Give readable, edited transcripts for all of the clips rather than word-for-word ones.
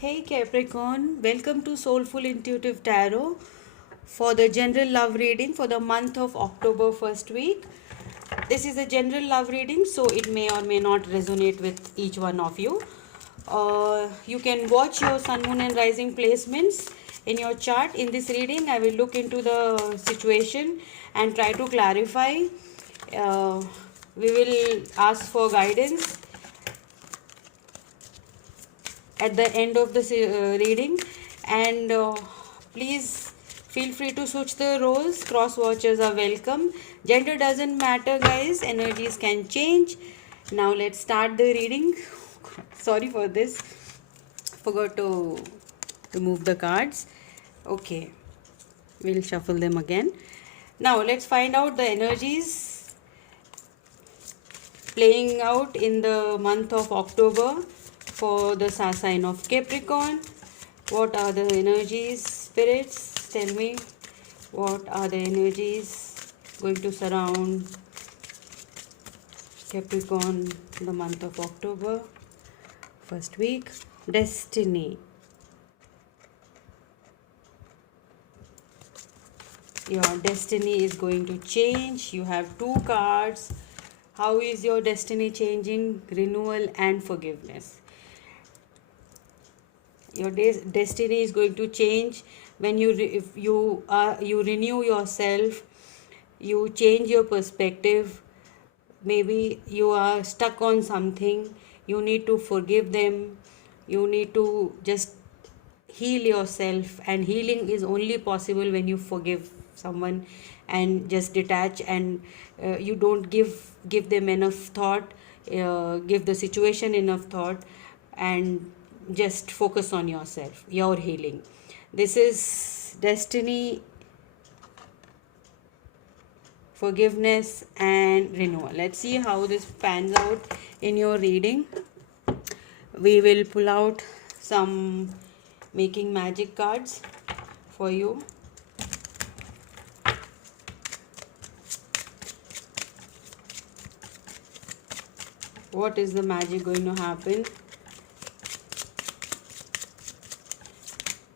Hey Capricorn, welcome to Soulful Intuitive Tarot for the general love reading for the month of October first week. This is a general love reading, so it may or may not resonate with each one of you. You can watch your sun, moon, and rising placements in your chart. In this reading, I will look into the situation and try to clarify. Uh, we will ask for guidance at the end of the reading, and please feel free to switch the roles. Cross watchers are welcome. Gender doesn't matter, guys. Energies can change. Now let's start the reading. Sorry for this, forgot to remove the cards. Okay, we'll shuffle them again. Now let's find out the energies playing out in the month of October for the sign of Capricorn. What are the energies, spirits? Tell me, what are the energies going to surround Capricorn in the month of October? First week, destiny. Your destiny is going to change. You have two cards. How is your destiny changing? Renewal and forgiveness. Your destiny is going to change when if you renew yourself, you change your perspective. Maybe you are stuck on something, you need to forgive them, you need to just heal yourself, and healing is only possible when you forgive someone and just detach, and you don't give them enough thought, give the situation enough thought, and just focus on yourself, your healing. This is destiny, forgiveness, and renewal. Let's see how this pans out in your reading. We will pull out some making magic cards for you. What is the magic going to happen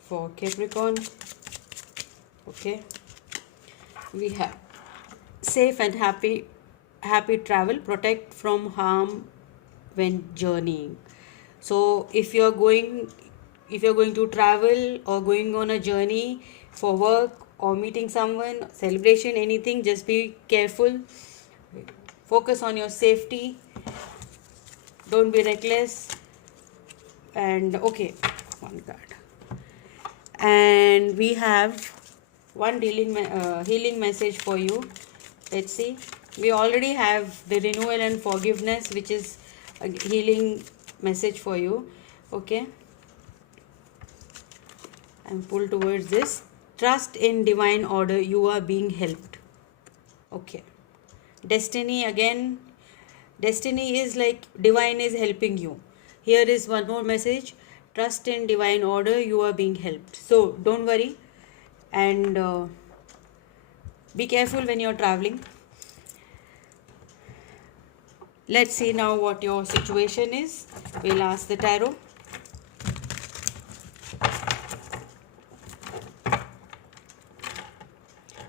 for Capricorn? Okay, we have safe and happy travel, protect from harm when journeying. So if you're going to travel or going on a journey for work or meeting someone, celebration, anything, just be careful, focus on your safety, don't be reckless. And okay, one card, and we have one healing message for you. Let's see. We already have the renewal and forgiveness, which is a healing message for you. Okay, and pull towards this. Trust in divine order, you are being helped. Okay, destiny again. Destiny is like divine is helping you. Here is one more message. Trust in divine order, you are being helped. So don't worry, and be careful when you're traveling. Let's see now what your situation is. We'll ask the tarot.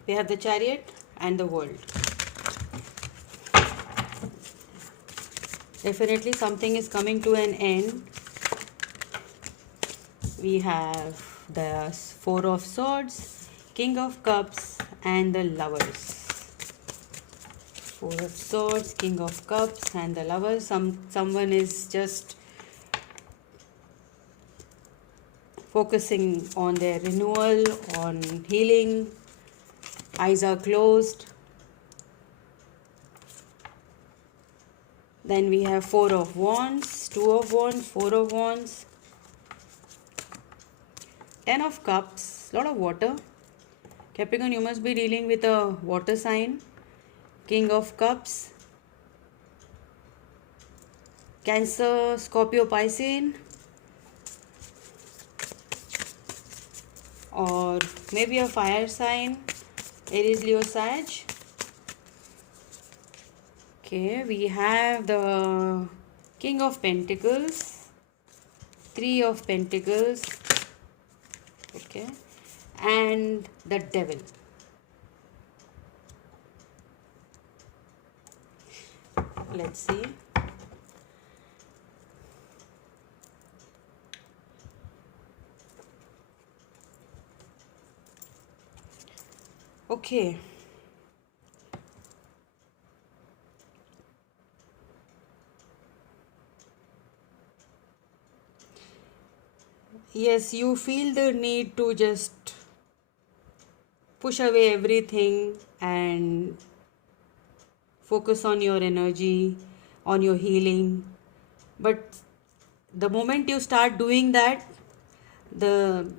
We have the Chariot and the World. Definitely something is coming to an end. We have the Four of Swords, King of Cups, and the Lovers. Four of Swords, King of Cups, and the Lovers. Someone is just focusing on their renewal, on healing. Eyes are closed. Then we have Four of Wands, Two of Wands, Four of Wands, Ten of Cups, lot of water. Capricorn, you must be dealing with a water sign. King of Cups, Cancer, Scorpio, Pisces, or maybe a fire sign, Aries, Leo, Sag. Okay, we have the King of Pentacles, Three of Pentacles. Okay. And the Devil. Let's see. Okay. Yes, you feel the need to just push away everything and focus on your energy, on your healing. But the moment you start doing that, the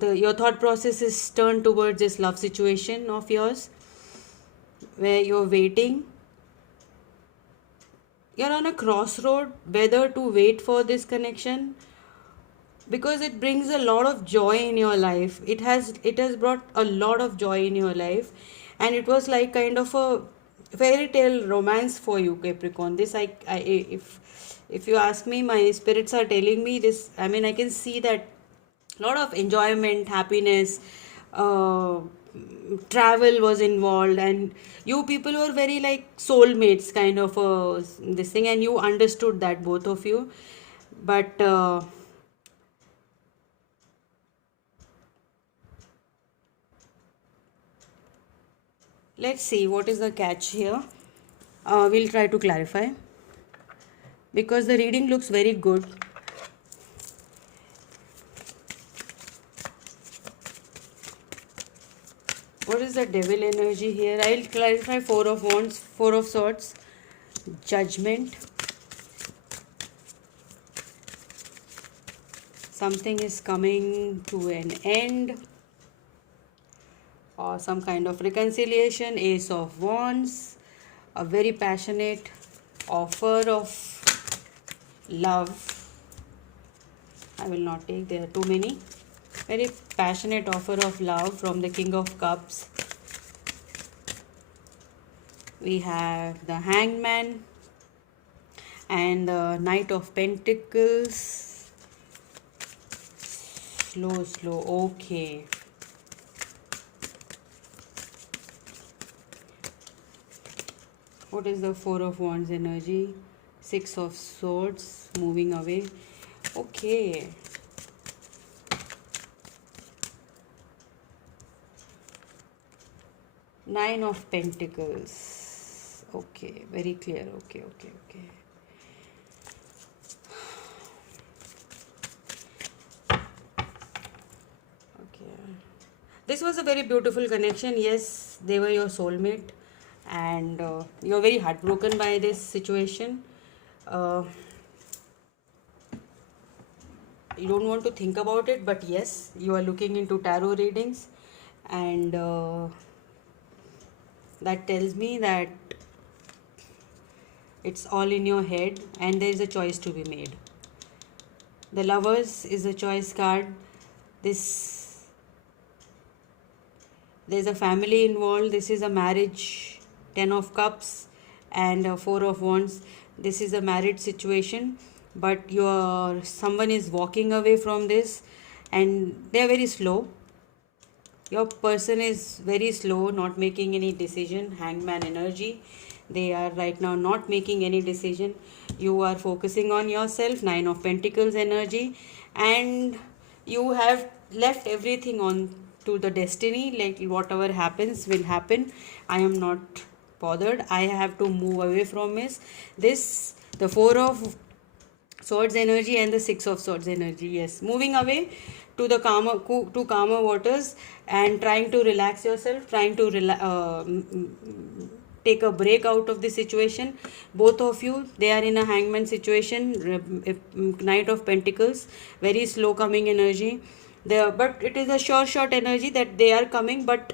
your thought process is turned towards this love situation of yours where you're waiting. You're on a crossroad whether to wait for this connection, because it brings a lot of joy in your life. It has brought a lot of joy in your life, and it was like kind of a fairy tale romance for you, Capricorn. This I if you ask me, my spirits are telling me this. I mean, I can see that lot of enjoyment, happiness, uh, travel was involved, and you people were very like soulmates kind of this thing, and you understood that, both of you. But let's see what is the catch here. We'll try to clarify, because the reading looks very good. What is the Devil energy here? I'll clarify. Four of Wands, Four of Swords, Judgment. Something is coming to an end, or some kind of reconciliation. Ace of Wands, a very passionate offer of love. I will not take, there are too many. Very passionate offer of love from the King of Cups. We have the Hangman and the Knight of Pentacles. Slow, okay. What is the Four of Wands energy? Six of Swords, moving away. Okay. Nine of Pentacles. Okay, very clear. Okay. This was a very beautiful connection. Yes, they were your soulmate, and you're very heartbroken by this situation. You don't want to think about it, but yes, you are looking into tarot readings, and that tells me that it's all in your head, and there is a choice to be made. The Lovers is a choice card. There's a family involved. This is a marriage. 10 of Cups and 4 of Wands. This is a married situation, but someone is walking away from this, and they're very slow. Your person is very slow, not making any decision. Hangman energy. They are right now not making any decision. You are focusing on yourself. Nine of Pentacles energy, and you have left everything on to the destiny. Like, whatever happens will happen. I am not bothered. I have to move away from this. The Four of Swords energy and the Six of Swords energy. Yes, moving away to the calmer waters, and trying to relax yourself, trying to take a break out of the situation. Both of you, they are in a hangman situation. Knight of Pentacles, very slow coming energy there, but it is a short energy that they are coming, but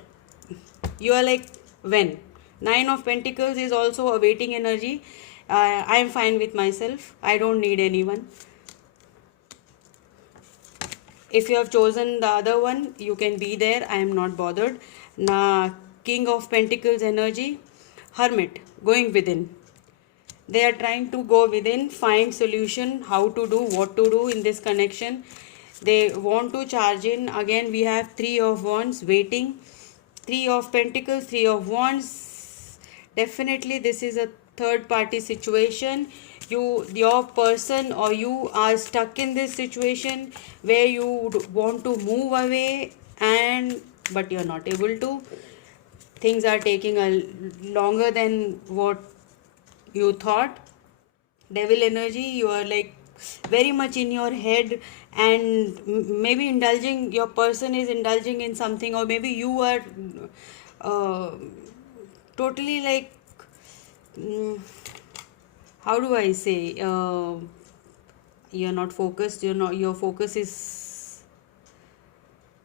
you are like, when? Nine of Pentacles is also a waiting energy. I am fine with myself. I don't need anyone. If you have chosen the other one, you can be there. I am not bothered. Now, King of Pentacles energy, Hermit, going within. They are trying to go within, find solution, how to do, what to do in this connection. They want to charge in. Again, we have Three of Wands, waiting. Three of Pentacles, Three of Wands. Definitely this is a third party situation. Your person or you are stuck in this situation where you would want to move away, and but you're not able to. Things are taking a longer than what you thought. Devil energy, you are like very much in your head, and maybe indulging, your person is indulging in something, or maybe you are uh, totally like, mm, how do I say, you're not focused, your focus is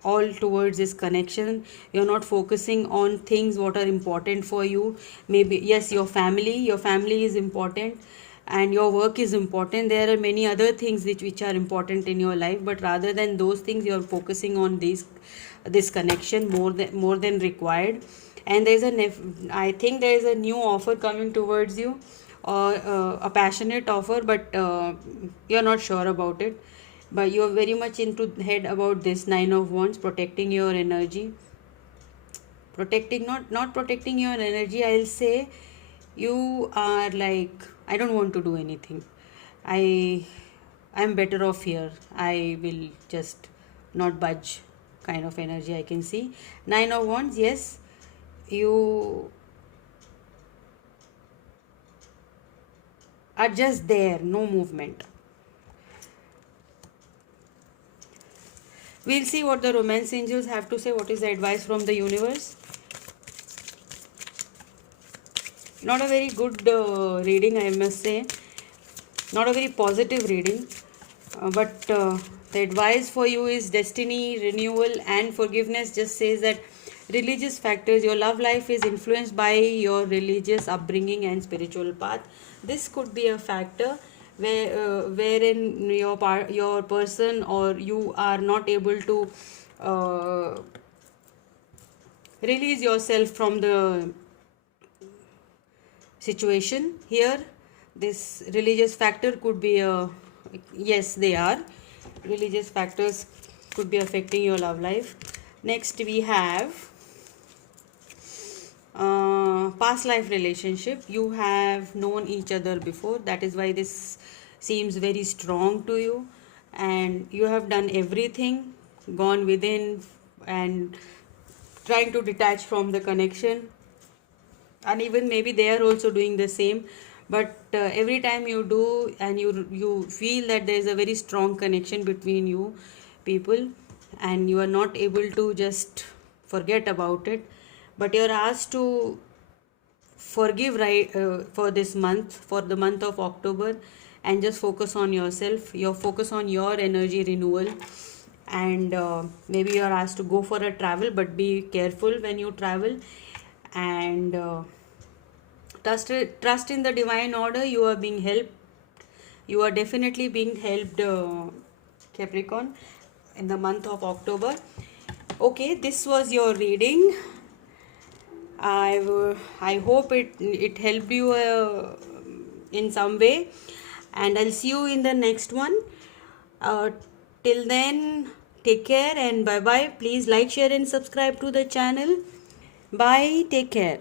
all towards this connection. You're not focusing on things what are important for you. Maybe yes, your family is important, and your work is important. There are many other things which are important in your life, but rather than those things, you're focusing on this connection more than required. And I think there is a new offer coming towards you, or a passionate offer, but you're not sure about it. But you're very much into head about this Nine of Wands, protecting your energy. Protecting, not protecting your energy, I'll say. You are like, I don't want to do anything. I'm better off here. I will just not budge, kind of energy I can see. Nine of Wands, yes, you are just there, no movement. We'll see what the romance angels have to say. What is the advice from the universe? Not a very good reading, I must say. Not a very positive reading. But the advice for you is destiny, renewal, and forgiveness. Just says that religious factors, your love life is influenced by your religious upbringing and spiritual path. This could be a factor wherein your person or you are not able to uh, release yourself from the situation. Here this religious factor could be a, yes, they are religious factors, could be affecting your love life. Next we have past life relationship. You have known each other before, that is why this seems very strong to you, and you have done everything, gone within and trying to detach from the connection, and even maybe they are also doing the same. But every time you do, and you feel that there is a very strong connection between you people, and you are not able to just forget about it, but you're asked to forgive, right, for this month, for the month of October, and just focus on yourself, your focus on your energy renewal. And maybe you're asked to go for a travel, but be careful when you travel. And trust in the divine order. You are being helped, you are definitely being helped, Capricorn, in the month of October. Okay, this was your reading. I hope it helped you in some way, and I'll see you in the next one. uh, till then, take care and bye bye. Please like, share and subscribe to the channel. Bye, take care.